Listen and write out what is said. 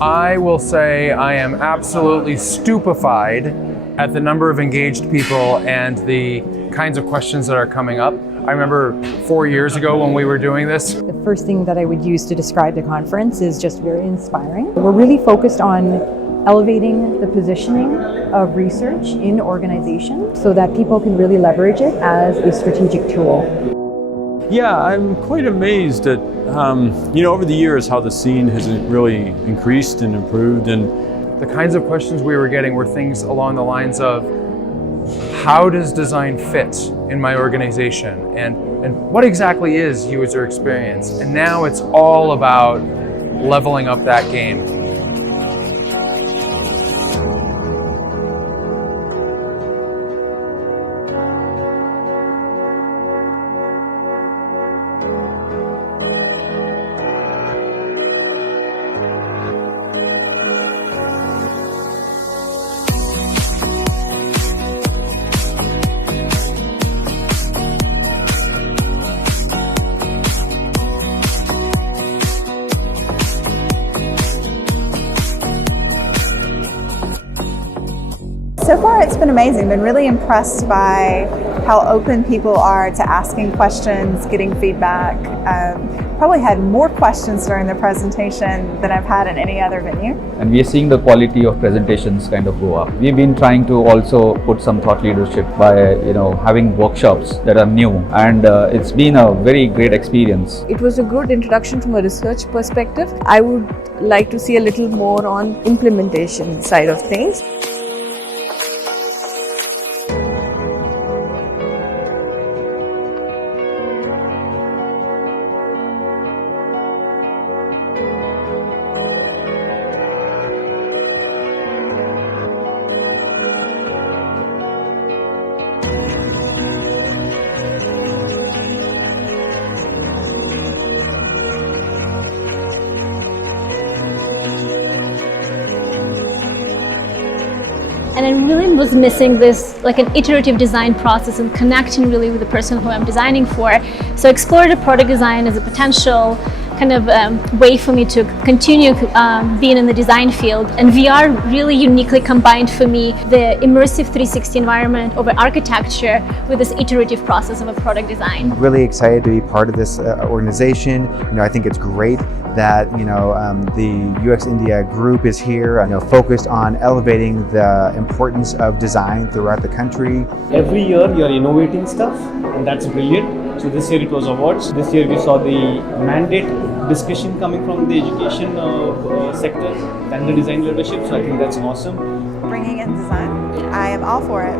I will say I am absolutely stupefied at the number of engaged people and the kinds of questions that are coming up. I remember 4 years ago when we were doing this. The first thing that I would use to describe the conference is just very inspiring. We're really focused on elevating the positioning of research in organizations so that people can really leverage it as a strategic tool. Yeah, I'm quite amazed at, over the years how the scene has really increased and improved. And the kinds of questions we were getting were things along the lines of, how does design fit in my organization? And what exactly is user experience? And now it's all about leveling up that game. So far it's been amazing. Been really impressed by how open people are to asking questions, getting feedback. Probably had more questions during the presentation than I've had in any other venue. And we are seeing the quality of presentations kind of go up. We've been trying to also put some thought leadership by having workshops that are new, and it's been a very great experience. It was a good introduction from a research perspective. I would like to see a little more on implementation side of things. And I really was missing this, like an iterative design process and connecting really with the person who I'm designing for. So I explored the product design as a potential kind of way for me to continue being in the design field. And VR really uniquely combined for me the immersive 360 environment over architecture with this iterative process of a product design. I'm really excited to be part of this organization. I think it's great that the UXINDIA group is here, focused on elevating the importance of design throughout the country. Every year you're innovating stuff, and that's brilliant. So this year it was awards. This year we saw the mandate discussion coming from the education sector and the design leadership. So I think that's awesome. Bringing in design, I am all for it.